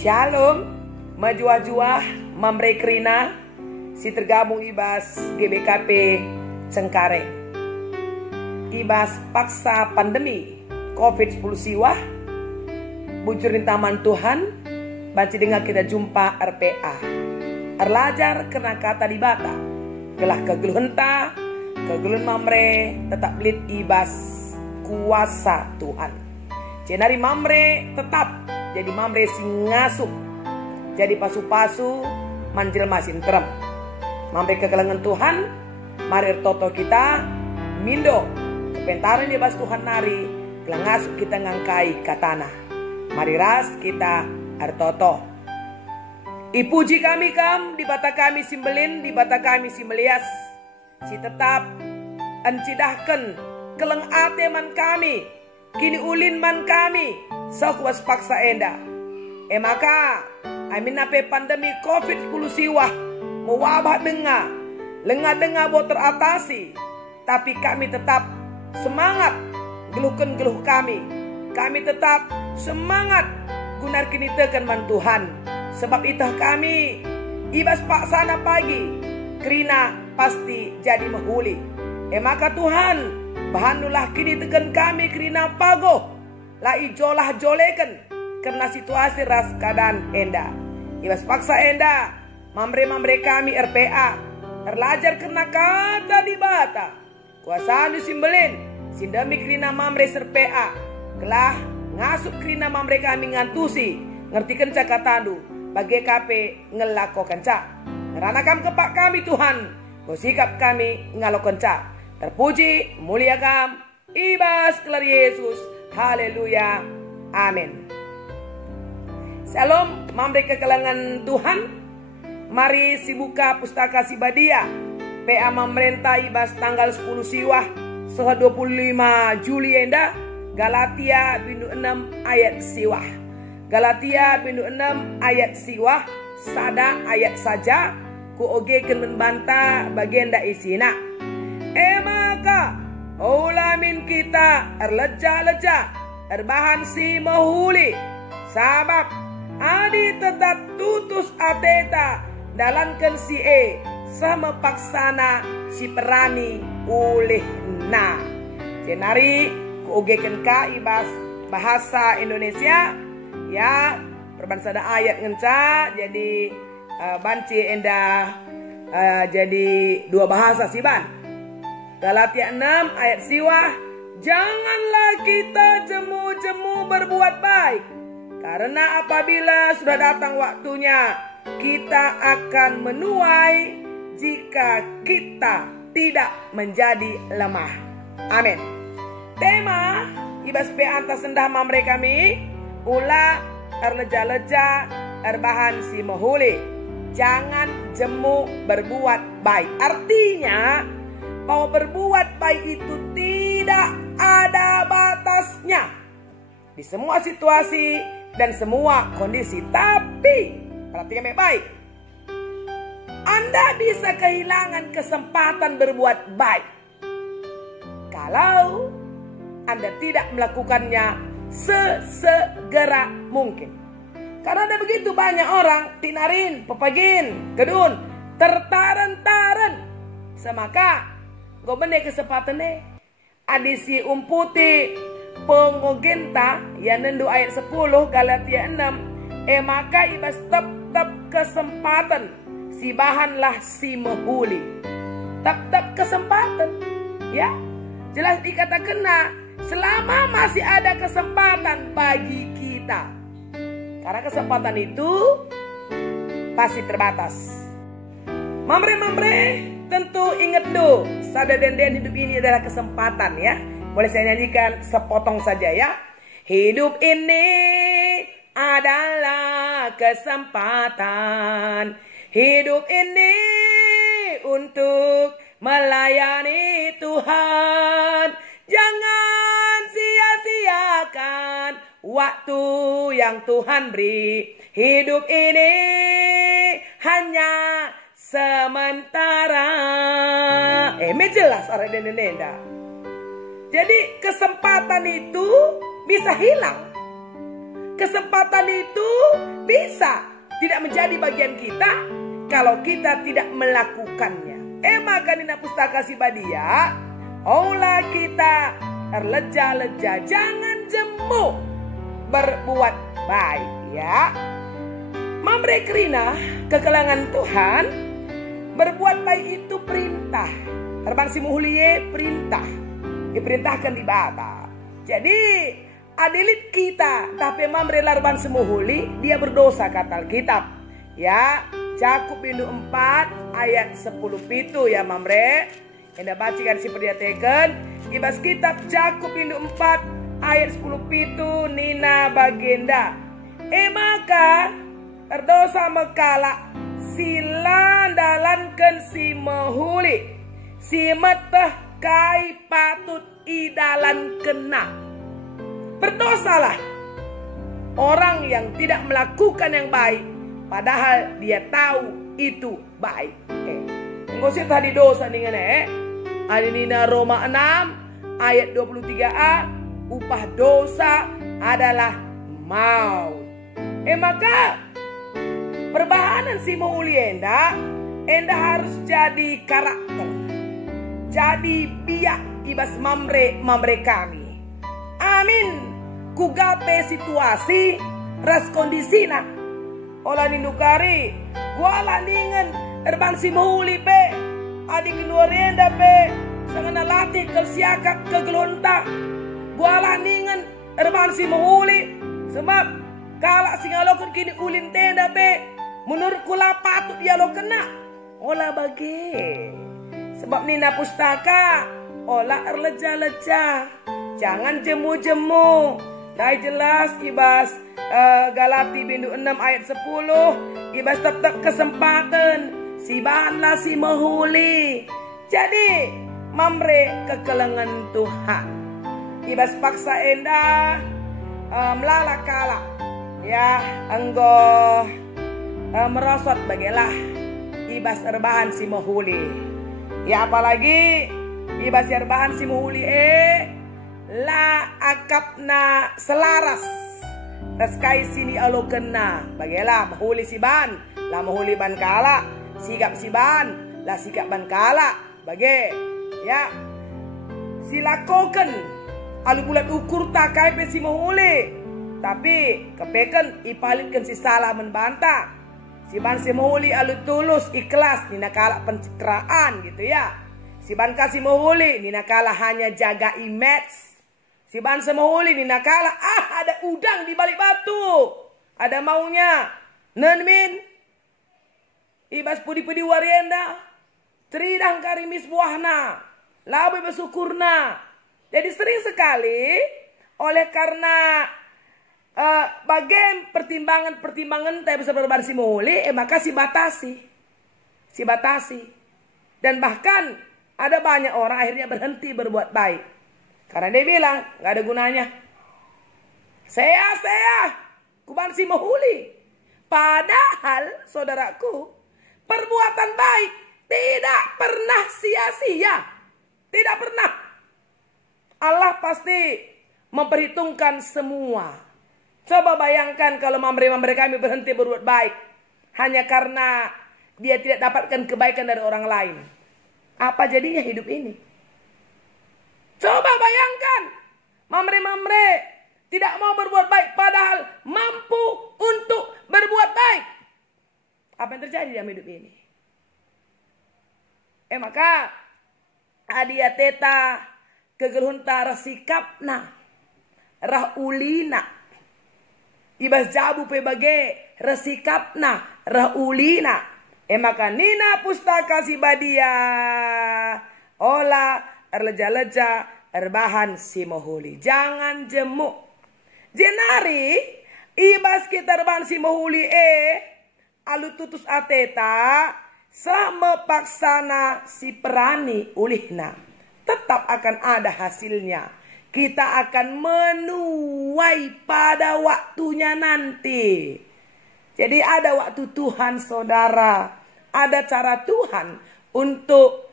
Shalom, majuah-juah, mamre kerina, si tergabung ibas GBKP Cengkareng. Ibas paksa pandemi COVID-10 siwah, bujurin taman Tuhan, banci dengar kita jumpa RPA. Erlajar kena kata di bata, gelah kegeluhenta, kegeluhan mamre, tetap belit ibas kuasa Tuhan. Cenari mamre tetap jadi mamre sing ngasup, jadi pasu-pasu manjil masin terem. Mamre kegelangan Tuhan, mari toto kita mindo kepentaran di bas Tuhan nari, gelang ngasup kita ngangkai katana. Mari ras kita artoto. Ipuji kami kam, di bata kami simbelin, di bata kami simbelias. Si tetap encidahkan keleng ate man kami, kini ulin man kami, sok was paksa enda. Maka amin nape pandemi COVID-10 siwah mewabah lenga buat teratasi, tapi kami tetap semangat geluhkan geluh kami. Kami tetap semangat gunar kini tekan man Tuhan. Sebab itu kami ibas paksana pagi kerina pasti jadi mahuli. Maka Tuhan bahanulah kini tekan kami kerina pagoh la ijolah joleken karena situasi ras keadaan enda. Ibas paksa enda mamre kami RPA terlajar kena kata di bata kuasaan simbelin sindami kerina mamre RPA kelah ngasup kerina mamre kami ngantusi ngerti kenca katandu bagi KP ngelako kenca ngeranakam kepak kami Tuhan sikap kami ngalo kenca. Terpuji mulia kam ibas kelar Yesus. Haleluya. Amin. Salam mamre kekelangan Tuhan. Mari si buka pustaka si badia PA memerintah ibas tanggal 10 siwah 25 Juli enda Galatia bindu 6 ayat siwah. Galatia bindu 6 ayat siwah sada ayat saja ku ogekeun membanta bagenda isina. Maka ulamin kita erleja-leja erbahan si mahuli sabab adi tetap tutus ateta dalankan si sama paksana si perani ulih na. Cenari ku ogekeun ka ibas bahasa Indonesia ya perbansada ayat ngenca jadi banci endah jadi dua bahasa sih ban. Galatia 6 ayat siwah, janganlah kita jemu-jemu berbuat baik, karena apabila sudah datang waktunya kita akan menuai jika kita tidak menjadi lemah. Amin. Tema ibas pe antas sendah mamre kami ula erleja-leja erbahan si mahuli. Jangan jemu berbuat baik. Artinya bahwa berbuat baik itu tidak ada batasnya di semua situasi dan semua kondisi. Tapi perhatikan baik-baik, Anda bisa kehilangan kesempatan berbuat baik kalau Anda tidak melakukannya sesegera mungkin. Karena ada begitu banyak orang tinarin, pepagin, kedun, tertaran-taran. Semaka gobene kesempatan adisi umputi pengogenta yang nendu ayat 10 Galatia 6 maka ibas tetap kesempatan si bahanlah si mahuli tetap kesempatan ya jelas dikatakan selama masih ada kesempatan bagi kita karena kesempatan itu pasti terbatas. Mamre tentu ingat do, sada denden hidup ini adalah kesempatan ya. Boleh saya nyanyikan sepotong saja ya. Hidup ini adalah kesempatan. Hidup ini untuk melayani Tuhan. Jangan sia-siakan waktu yang Tuhan beri. Hidup ini hanya sementara. Jelas arah denda. Jadi kesempatan itu bisa hilang kesempatan itu bisa tidak menjadi bagian kita kalau kita tidak melakukannya. Maka Nina Pustaka Sibadia, olah kita terleja-leja, jangan jemu berbuat baik ya. Mamre Krina, kekelangan Tuhan, berbuat baik itu perintah. Terbang si muhlie perintah, diperintahkan di bata. Jadi adilit kita, tapi mamre larban semuhuli, dia berdosa kata Alkitab. Ya, Jakub 4 ayat 10 pitu ya mamre. Anda bacakan si perdiateken. Ibas kitab Jakub 4 ayat 10 pitu Nina Bagenda. Maka berdosa mekala sila dalankan si mahuli, si meteh kai patut idalan kena. Berdosalah orang yang tidak melakukan yang baik, padahal dia tahu itu baik. Ngosir tadi dosa dengan Adinina Roma 6 ayat 23a, upah dosa adalah maut. Maka perbahanan si mauli enda harus jadi karakter, jadi biak ibas mamre kami. Amin. Kugape situasi ras kondisina. Olah nindukari, gua laningan terbang si mauli pe, adik kedua renda pe, sangana latih kelsiakak kegelonta. Gua laningan terbang si mauli, sebab kalak singalokon kini ulin tenda pe, menurut kula patut dia lo kena. Olah bage, sebab Nina Pustaka, olah erleja-leja, jangan jemu-jemu. Dah jelas ibas Galati 6 ayat 10, ibas tetap kesempatan si bahanlah si mahuli. Jadi mamre kekelengan Tuhan, ibas paksa endah melala kala ya enggo merosot bagelah ibas erbahan si mahuli. Ya apalagi ibas erbahan si mahuli la akapna selaras reskai sini alo kena bagelah mahuli si ban la mahuli ban kala, sikap si ban la sikap ban kala bage ya silakoken alu bulat ukur takai pe si mahuli, tapi kepeken ipalitkan si salah membantah si ban si mahuli alu tulus ikhlas nina kala pencitraan gitu ya. Si ban kasih mahuli nina kala hanya jaga image. Si ban semahuli ni nakala ada udang di balik batu, ada maunya nenmin ibas pudi-pudi warienda tridang karimis buahna labe bersyukurna. Jadi sering sekali oleh karena bagian pertimbangan tak bisa berbar si mahuli, maka si batasi dan bahkan ada banyak orang akhirnya berhenti berbuat baik. Karena dia bilang gak ada gunanya. Saya kuban si mahuli. Padahal saudaraku, perbuatan baik tidak pernah sia-sia. Tidak pernah. Allah pasti memperhitungkan semua. Coba bayangkan kalau mamre kami berhenti berbuat baik hanya karena dia tidak dapatkan kebaikan dari orang lain. Apa jadinya hidup ini? Coba bayangkan, mamre tidak mau berbuat baik padahal mampu untuk berbuat baik. Apa yang terjadi dalam hidup ini? Maka adia teta kegelunta rasikapna rahulina ibas jabu pe bage rasikapna rahulina. Maka Nina Pustaka Sibadia ola erleja-leja erbahan si mahuli, jangan jemu. Jenari ibas kita erbahan si mahuli alu tutus ateta sama paksana si perani ulihna, tetap akan ada hasilnya. Kita akan menuai pada waktunya nanti. Jadi ada waktu Tuhan saudara, ada cara Tuhan untuk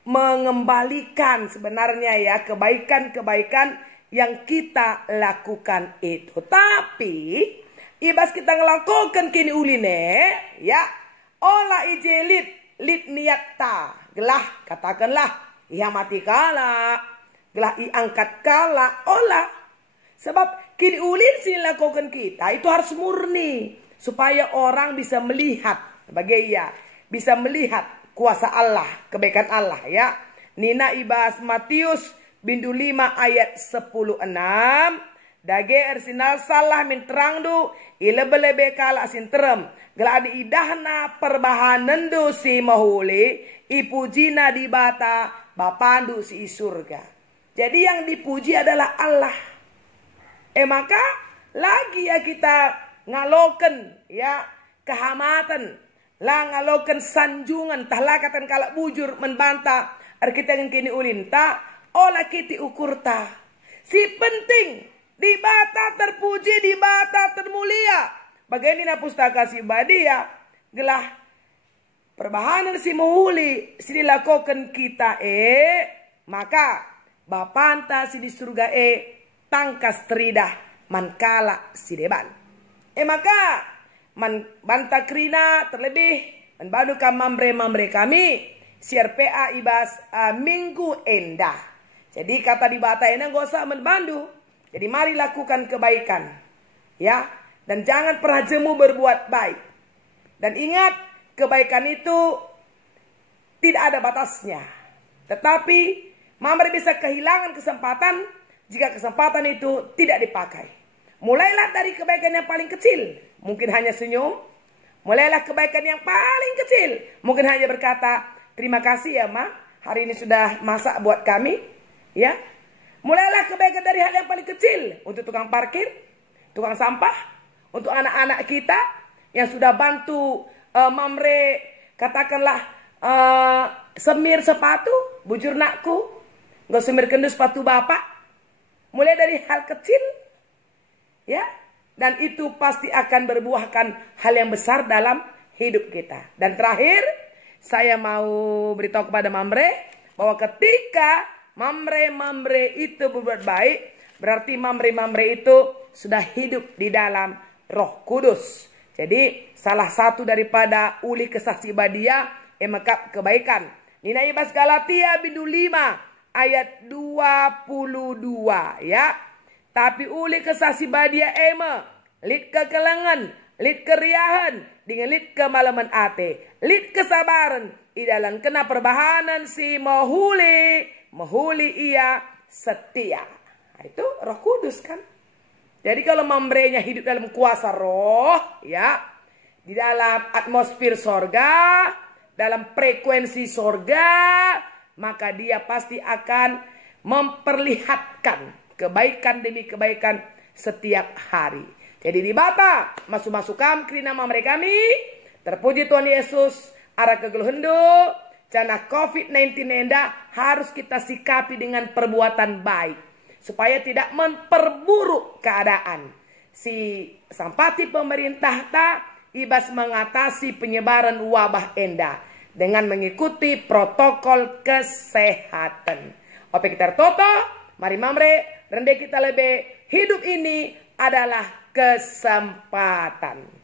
mengembalikan sebenarnya ya kebaikan-kebaikan yang kita lakukan itu. Tapi ibas kita ngelakukan kini uline, ya, olah ije lit niat ta, gelah katakanlah ia mati kala, gelah i angkat kala, olah. Sebab kini ulin sini lakukan kita itu harus murni supaya orang bisa melihat sebagai ya, bisa melihat kuasa Allah, kebaikan Allah, ya. Nina ibas Matius bindu 5 ayat 10:6. Dage ersinal salah min terangdu ilebe-lebe kala asin terem. Gela adi idahna perbahanan do si mahuli ipujina di bata bapandu si surga. Jadi yang dipuji adalah Allah. Maka lagi ya kita ngaloken ya kehamatan. Lah ngaloken sanjungan tahlakatan kalak bujur membantah. Kita kini ulinta olah kiti ukurta. Si penting di bata terpuji, di bata termulia. Bagaimana pustaka si badia gelah perbahanan si muhuli si dilakukan kita maka bapanta si di surga tangkas teridah mankala si deban. Maka man banta krina terlebih menbadu kam mamre kami siar PA ibas minggu endah. Jadi kata di bata ini gak usah menbandu. Jadi mari lakukan kebaikan. Ya. Dan jangan pernah jemu berbuat baik. Dan ingat kebaikan itu tidak ada batasnya. Tetapi mamre bisa kehilangan kesempatan jika kesempatan itu tidak dipakai. Mulailah dari kebaikan yang paling kecil. Mungkin hanya senyum. Mulailah kebaikan yang paling kecil. Mungkin hanya berkata, terima kasih ya Ma, hari ini sudah masak buat kami. Ya, mulailah kebaikan dari hal yang paling kecil. Untuk tukang parkir, tukang sampah, untuk anak-anak kita yang sudah bantu mamre katakanlah semir sepatu, bujur nakku, nggak semir kendus sepatu bapak. Mulai dari hal kecil, ya, dan itu pasti akan berbuahkan hal yang besar dalam hidup kita. Dan terakhir, saya mau beritahu kepada mamre bahwa ketika mamre itu berbuat baik, berarti mamre itu sudah hidup di dalam Roh Kudus. Jadi salah satu daripada uli kesaksi badia emakap kebaikan. Nina ibas Galatia bindu 5 ayat 22 ya. Tapi uli kesaksi badia lit kekelengan, lit keriahan, dengan lit kemalaman ate, lit kesabaran, idalan kena perbahanan si mahuli ia setia. Nah, itu Roh Kudus kan. Jadi kalau mambrenya hidup dalam kuasa roh, ya, di dalam atmosfer sorga, dalam frekuensi sorga, maka dia pasti akan memperlihatkan kebaikan demi kebaikan setiap hari. Jadi di bata masuk kam krina mamre kami, terpuji Tuhan Yesus, arah kegeluhendo, cana COVID-19 enda harus kita sikapi dengan perbuatan baik. Supaya tidak memperburuk keadaan. Si sampati pemerintah ibas mengatasi penyebaran wabah enda. Dengan mengikuti protokol kesehatan. Oke kita toto, mari mamre, rendah kita lebih. Hidup ini adalah kesempatan.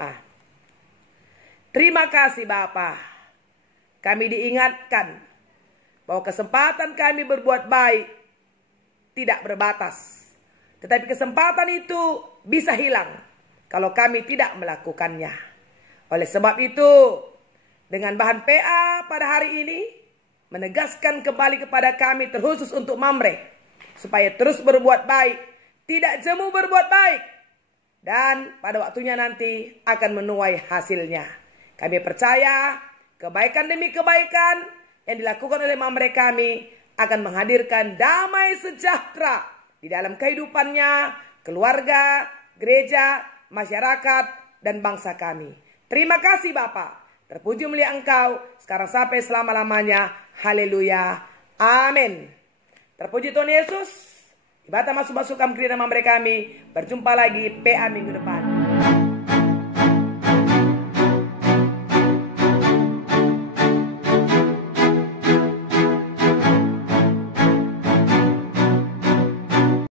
berdoa. Terima kasih Bapa. Kami diingatkan bahwa kesempatan kami berbuat baik tidak berbatas. Tetapi kesempatan itu bisa hilang kalau kami tidak melakukannya. Oleh sebab itu, dengan bahan PA pada hari ini, menegaskan kembali kepada kami terkhusus untuk Mamre, supaya terus berbuat baik, tidak jemu berbuat baik, dan pada waktunya nanti akan menuai hasilnya. Kami percaya kebaikan demi kebaikan yang dilakukan oleh Mamre kami akan menghadirkan damai sejahtera di dalam kehidupannya, keluarga, gereja, masyarakat, dan bangsa kami. Terima kasih Bapa. Terpuji mulia Engkau sekarang sampai selama-lamanya. Haleluya. Amin. Terpuji Tuhan Yesus. Ibadah masuk-masuk kami Mamre kami. Berjumpa lagi PA minggu depan.